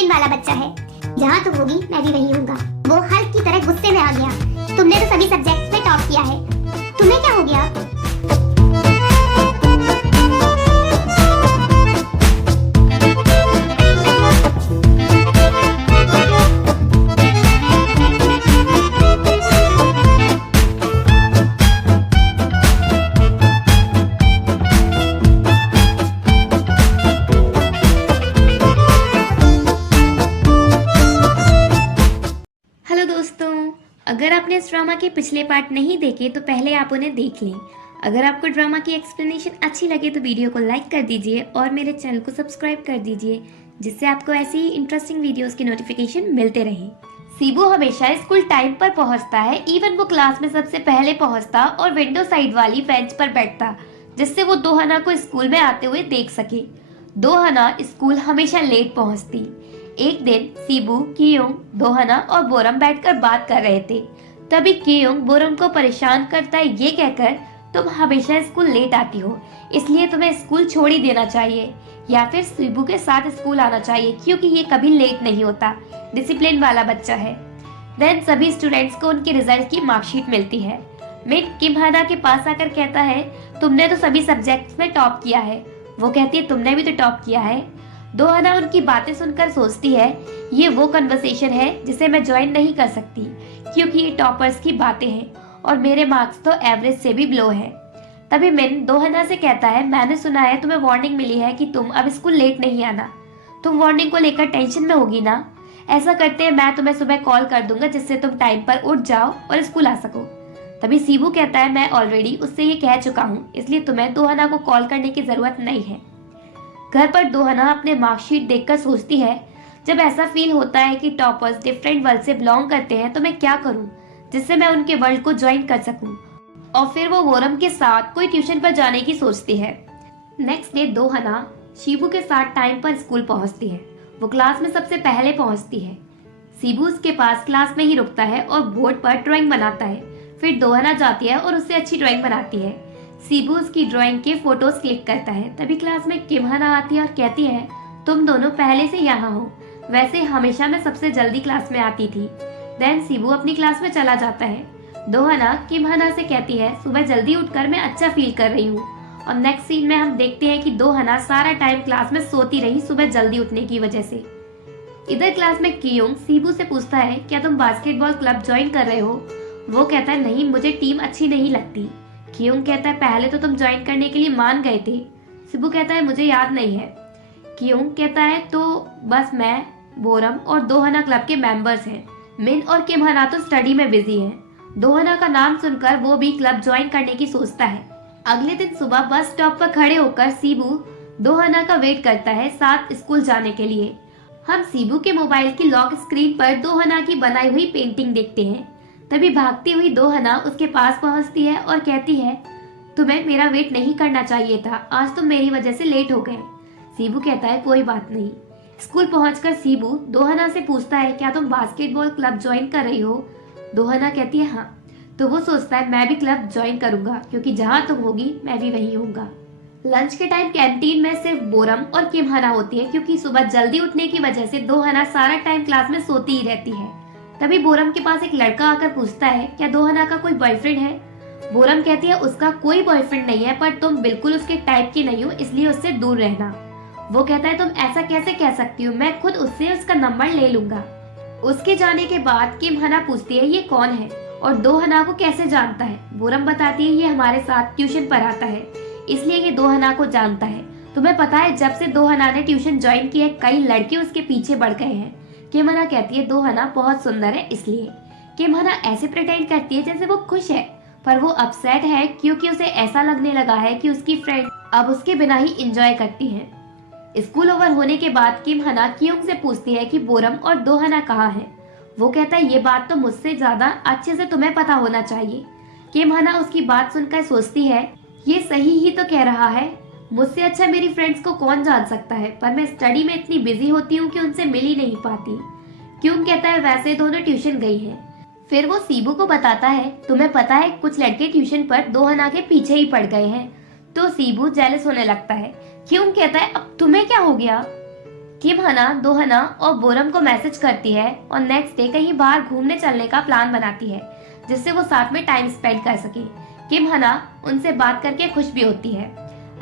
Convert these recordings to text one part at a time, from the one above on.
Discipline वाला बच्चा है। जहाँ तुम होगी मैं भी वहीं होऊंगा। वो हल्क की तरह गुस्से में आ गया। तुमने तो सभी सब्जेक्ट्स में टॉप किया है, तुम्हें क्या हो गया? हेलो दोस्तों, अगर आपने इस ड्रामा के पिछले पार्ट नहीं देखे तो पहले आप उन्हें देख लें। अगर आपको ड्रामा की एक्सप्लेनेशन अच्छी लगे तो वीडियो को लाइक कर दीजिए और मेरे चैनल को सब्सक्राइब कर दीजिए, जिससे आपको ऐसी ही इंटरेस्टिंग वीडियोस के नोटिफिकेशन मिलते रहे। सीबू हमेशा स्कूल टाइम पर पहुंचता है, इवन वो क्लास में सबसे पहले पहुंचता और विंडो साइड वाली बेंच पर बैठता, जिससे वो दोहना को स्कूल में आते हुए देख सके। दोहना स्कूल हमेशा लेट पहुंचती। एक दिन सीबू, कियोंग, दोहना और बोरम बैठकर बात कर रहे थे। तभी कियोंग बोरम को परेशान करता है ये कहकर, तुम हमेशा स्कूल लेट आती हो, इसलिए तुम्हें स्कूल छोड़ ही देना चाहिए या फिर सीबू के साथ स्कूल आना चाहिए, क्योंकि ये कभी लेट नहीं होता, डिसिप्लिन वाला बच्चा है। देन सभी स्टूडेंट्स को उनके रिजल्ट की मार्कशीट मिलती है। मिन किमहाना के पास आकर कहता है, तुमने तो सभी सब्जेक्ट्स में टॉप किया है। वो कहती है, तुमने भी तो टॉप किया है। दोहना उनकी बातें सुनकर सोचती है, ये वो कन्वर्सेशन है जिसे मैं ज्वाइन नहीं कर सकती, क्योंकि ये टॉपर्स की बातें हैं और मेरे मार्क्स तो एवरेज से भी बिलो है। तभी मिन दोहना से कहता है, मैंने सुना है तुम्हें वार्निंग मिली है कि तुम अब स्कूल लेट नहीं आना। तुम वार्निंग को लेकर टेंशन में होगी ना? ऐसा करते हैं मैं तुम्हें सुबह कॉल कर दूंगा, जिससे तुम टाइम पर उठ जाओ और स्कूल आ सको। तभी सीबू कहता है, मैं ऑलरेडी उससे ये कह चुका हूँ, इसलिए तुम्हें दोहना को कॉल करने की जरूरत नहीं है। घर पर दोहना अपने मार्कशीट देखकर सोचती है, जब ऐसा फील होता है कि टॉपर्स डिफरेंट वर्ल्ड से बिलोंग करते हैं तो मैं क्या करूं जिससे मैं उनके वर्ल्ड को ज्वाइन कर सकूं। और फिर वो बोरम के साथ कोई ट्यूशन पर जाने की सोचती है। नेक्स्ट डे दोहना शिबू के साथ टाइम पर स्कूल पहुंचती है। वो क्लास में सबसे पहले पहुंचती है। शिबू उसके पास क्लास में ही रुकता है और बोर्ड पर ड्राइंग बनाता है। फिर दोहना जाती है और उससे अच्छी ड्राइंग बनाती है। सीबू उसकी ड्राइंग के फोटोज क्लिक करता है। तभी क्लास में किमहाना आती है और कहती है, तुम दोनों पहले से यहाँ हो। वैसे हमेशा मैं सबसे जल्दी क्लास में आती थी। देन सीबू अपनी क्लास में चला जाता है। दोहना किमहाना से कहती है, सुबह जल्दी उठकर मैं अच्छा फील कर रही हूँ। और नेक्स्ट सीन में हम देखते हैं कि दोहना सारा टाइम क्लास में सोती रही सुबह जल्दी उठने की वजह से। इधर क्लास में कियोंग सीबू से पूछता है, क्या तुम बास्केटबॉल क्लब ज्वाइन कर रहे हो? वो कहता है, नहीं, मुझे टीम अच्छी नहीं लगती। कियोंग कहता है, पहले तो तुम ज्वाइन करने के लिए मान गए थे। शिबू कहता है, मुझे याद नहीं है। कियोंग कहता है, तो बस मैं, बोरम और दोहना क्लब के मेंबर्स हैं। मिन और किमहाना तो स्टडी में बिजी हैं। दोहना का नाम सुनकर वो भी क्लब ज्वाइन करने की सोचता है। अगले दिन सुबह बस स्टॉप पर खड़े होकर सीबू दोहना का वेट करता है साथ स्कूल जाने के लिए। हम सीबू के मोबाइल की लॉक स्क्रीन पर दोहना की बनाई हुई पेंटिंग देखते हैं। तभी भागती हुई दोहना उसके पास पहुंचती है और कहती है, तुम्हें मेरा वेट नहीं करना चाहिए था, आज तुम मेरी वजह से लेट हो गए। सीबू कहता है, कोई बात नहीं। स्कूल पहुंचकर सीबू दोहना से पूछता है, क्या तुम बास्केटबॉल क्लब ज्वाइन कर रही हो? दोहना कहती है, हाँ। तो वो सोचता है, मैं भी क्लब ज्वाइन करूंगा, क्योंकि जहाँ तुम होगी मैं भी वहीं होऊंगा। लंच के टाइम कैंटीन में सिर्फ बोरम और किमहाना होती है, क्योंकि सुबह जल्दी उठने की वजह से दोहना सारा टाइम क्लास में सोती ही रहती है। तभी बोरम के पास एक लड़का आकर पूछता है, क्या दोहना का कोई बॉयफ्रेंड है? बोरम कहती है, उसका कोई बॉयफ्रेंड नहीं है, पर तुम बिल्कुल उसके टाइप की नहीं हो, इसलिए उससे दूर रहना। वो कहता है, तुम ऐसा कैसे कह सकती हो, मैं खुद उससे उसका नंबर ले लूंगा। उसके जाने के बाद किमहाना पूछती है, ये कौन है और दोहना को कैसे जानता है? बोरम बताती है, ये हमारे साथ ट्यूशन पर आता है, इसलिए ये दोहना को जानता है। तुम्हें पता है, जब से दोहना ने ट्यूशन ज्वाइन की है, कई लड़के उसके पीछे बढ़ गए हैं। किमहाना कहती है, दोहना बहुत सुंदर है इसलिए। किमहाना ऐसे प्रिटेंड करती है जैसे वो खुश है, पर वो अपसेट है, क्योंकि उसे ऐसा लगने लगा है कि उसकी फ्रेंड अब उसके बिना ही एंजॉय करती हैं। स्कूल ओवर होने के बाद किमहाना कियोंग से पूछती है कि बोरम और दोहना कहाँ हैं। वो कहता है, ये बात तो मुझसे ज्यादा अच्छे से तुम्हें पता होना चाहिए। किमहाना उसकी बात सुनकर सोचती है, ये सही ही तो कह रहा है, मुझसे अच्छा मेरी फ्रेंड्स को कौन जान सकता है, पर मैं स्टडी में इतनी बिजी होती हूँ कि उनसे मिल ही नहीं पाती। क्यों कहता है, वैसे दोनों ट्यूशन गई हैं। फिर वो सीबू को बताता है, तुम्हें पता है कुछ लड़के ट्यूशन पर दोहना के पीछे ही पड़ गए हैं। तो सीबू जेलस होने लगता है। क्यों कहता है, अब तुम्हें क्या हो गया? किम हना दो हना और बोरम को मैसेज करती है और नेक्स्ट डे कहीं बाहर घूमने चलने का प्लान बनाती है जिससे वो साथ में टाइम स्पेंड कर सके। किम हना उनसे बात करके खुश भी होती है।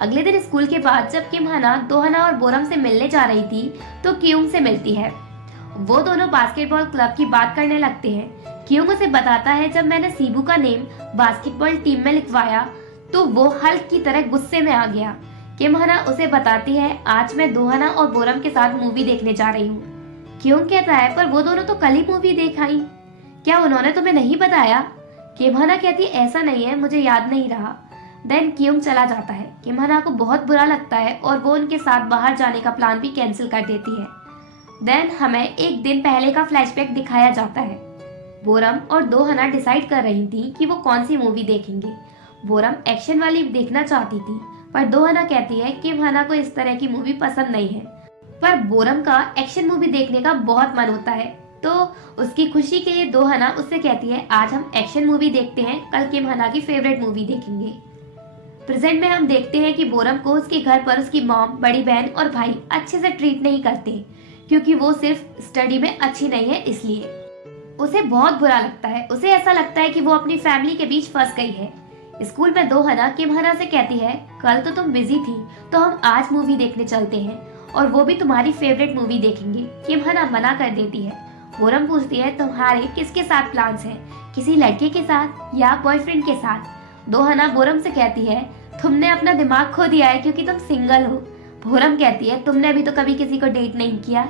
अगले दिन स्कूल के बाद जब किम हना दो हना और बोरम से मिलने जा रही थी तो क्यूंग से मिलती है। वो दोनों बास्केटबॉल क्लब की बात करने लगते हैं। क्यूंग उसे बताता है जब मैंने सीबू का नेम बास्केटबॉल टीम में लिखवाया तो वो हल्क की तरह गुस्से में आ गया। किम हना उसे बताती है आज मैं दो हना और बोरम के साथ मूवी देखने जा रही हूँ। क्यूंग कहता है पर वो दोनों तो कल ही मूवी देख आई, क्या उन्होंने तुम्हें नहीं बताया? किम हना कहती है ऐसा नहीं है, मुझे याद नहीं रहा। देन क्यूंग चला जाता है। किम हना को बहुत बुरा लगता है और वो उनके साथ बाहर जाने का प्लान भी कैंसिल कर देती है। देन हमें एक दिन पहले का फ्लैशबैक दिखाया जाता है। बोरम और दो हना डिसाइड कर रही थी कि वो कौन सी मूवी देखेंगे। बोरम एक्शन वाली देखना चाहती थी पर दो हना कहती है किम हना को इस तरह की मूवी पसंद नहीं है, पर बोरम का एक्शन मूवी देखने का बहुत मन होता है तो उसकी खुशी के लिए दो हना उससे कहती है आज हम एक्शन मूवी देखते हैं, कल किम हना की फेवरेट मूवी देखेंगे। प्रेजेंट में हम देखते हैं कि बोरम को उसके घर पर उसकी मॉम, बड़ी बहन और भाई अच्छे से ट्रीट नहीं करते क्योंकि वो सिर्फ स्टडी में अच्छी नहीं है इसलिए। उसे बहुत बुरा लगता है। उसे ऐसा लगता है कि वो अपनी फैमिली के बीच फंस गई है। स्कूल में दो हना किम हना से कहती है कल तो तुम बिजी थी तो हम आज मूवी देखने चलते हैं और वो भी तुम्हारी फेवरेट मूवी देखेंगे। किम हना मना कर देती है। बोरम पूछती है तुम्हारे किसके साथ प्लान्स हैं, किसी लड़के के साथ या बॉयफ्रेंड के साथ? दो हना बोरम से कहती है तुमने अपना दिमाग खो दिया है क्योंकि तुम सिंगल हो। बोरम कहती है तुमने भी तो कभी किसी को डेट नहीं किया।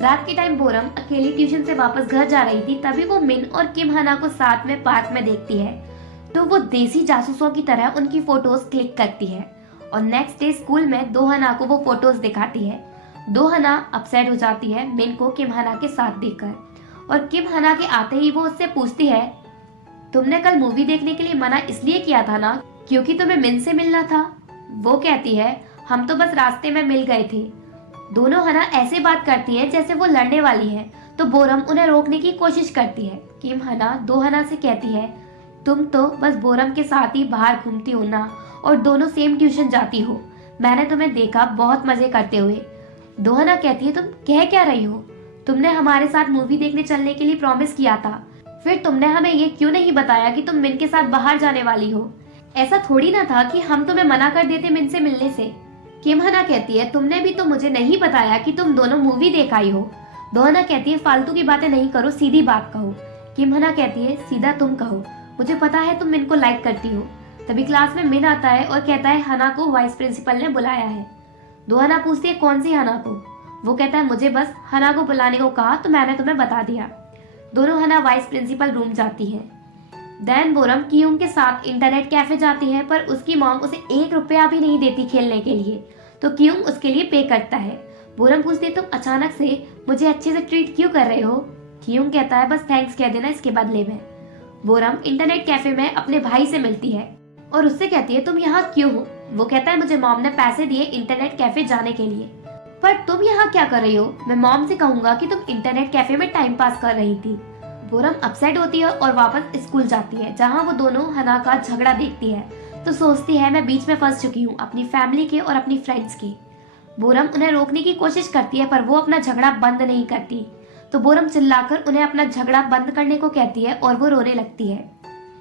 रात के टाइम बोरम अकेली ट्यूशन से वापस घर जा रही थी तभी वो मिन और किम हना को साथ में पार्क में देखती है तो वो देसी जासूसों की तरह उनकी फोटोज क्लिक करती है और नेक्स्ट डे स्कूल में दो हना को वो फोटोज दिखाती है। दो हना अपसेट हो जाती है मिन को किम हना के साथ देखकर और किम हना के आते ही वो उससे पूछती है तुमने कल मूवी देखने के लिए मना इसलिए किया था ना क्योंकि तुम्हें मिन से मिलना था? वो कहती है हम तो बस रास्ते में मिल गए थे। दोनों हना ऐसे बात करती है जैसे वो लड़ने वाली है तो बोरम उन्हें रोकने की कोशिश करती है। किम हना दो हना से कहती है तुम तो बस बोरम के साथ ही बाहर घूमती हो ना और दोनों सेम ट्यूशन जाती हो, मैंने तुम्हें देखा बहुत मजे करते हुए। दो हना कहती है तुम कह क्या रही हो? तुमने हमारे साथ मूवी देखने चलने के लिए प्रॉमिस किया था, फिर तुमने हमें ये क्यों नहीं बताया कि तुम मिन के साथ बाहर जाने वाली हो? ऐसा थोड़ी ना था कि हम तुम्हें मना कर देते मिन से मिलने से। किम हना कहती है तुमने भी तो मुझे नहीं बताया कि तुम दोनों मूवी देख आई हो। दो हना कहती है फालतू की बातें नहीं करो, सीधी बात कहो। किम हना कहती है सीधा तुम कहो, मुझे पता है तुम मिन को लाइक करती हो। तभी क्लास में मिन आता है और कहता है हना को वाइस प्रिंसिपल ने बुलाया है। दो हना पूछती है कौन सी हना को? वो कहता है मुझे बस हना को बुलाने को कहा तो मैंने तुम्हें बता दिया। दोनों हना वाइस प्रिंसिपल रूम जाती है। देन बोरम क्यूंग के साथ इंटरनेट कैफे जाती है पर उसकी मॉम उसे 1 रुपया भी नहीं देती खेलने के लिए तो क्यूंग उसके लिए पे करता है। बोरम पूछती है तुम अचानक से मुझे अच्छे से ट्रीट क्यों कर रहे हो? क्यूंग कहता है बस थैंक्स कह देना इसके बदले में। बोरम इंटरनेट कैफे में अपने भाई से मिलती है और उससे कहती है तुम यहाँ क्यों हो? वो कहता है मुझे मॉम ने पैसे दिए इंटरनेट कैफे जाने के लिए। पर तुम यहाँ क्या कर रही हो? मैं मॉम से कहूंगा कि तुम इंटरनेट कैफे में टाइम पास कर रही थी। बोरम अपसेट होती है और वापस स्कूल जाती है जहाँ वो दोनों हना का झगड़ा देखती है तो सोचती है मैं बीच में फंस चुकी हूँ अपनी फैमिली के और अपनी फ्रेंड्स के। बोरम उन्हें रोकने की कोशिश करती है पर वो अपना झगड़ा बंद नहीं करती तो बोरम चिल्लाकर उन्हें अपना झगड़ा बंद करने को कहती है और वो रोने लगती है।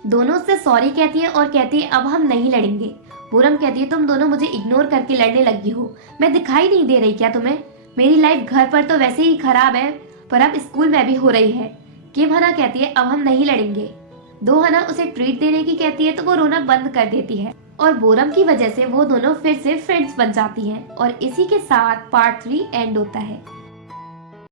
दोनों उससे सॉरी कहती है और कहती है अब हम नहीं लड़ेंगे। बोरम कहती है तुम दोनों मुझे इग्नोर करके लड़ने लगी हो, मैं दिखाई नहीं दे रही क्या तुम्हें? मेरी लाइफ घर पर तो वैसे ही खराब है पर अब स्कूल में भी हो रही है। किम हना कहती है अब हम नहीं लड़ेंगे। दो हना उसे ट्रीट देने की कहती है तो वो रोना बंद कर देती है और बोरम की वजह से वो दोनों फिर से फ्रेंड्स बन जाती हैं और इसी के साथ पार्ट 3 एंड होता है।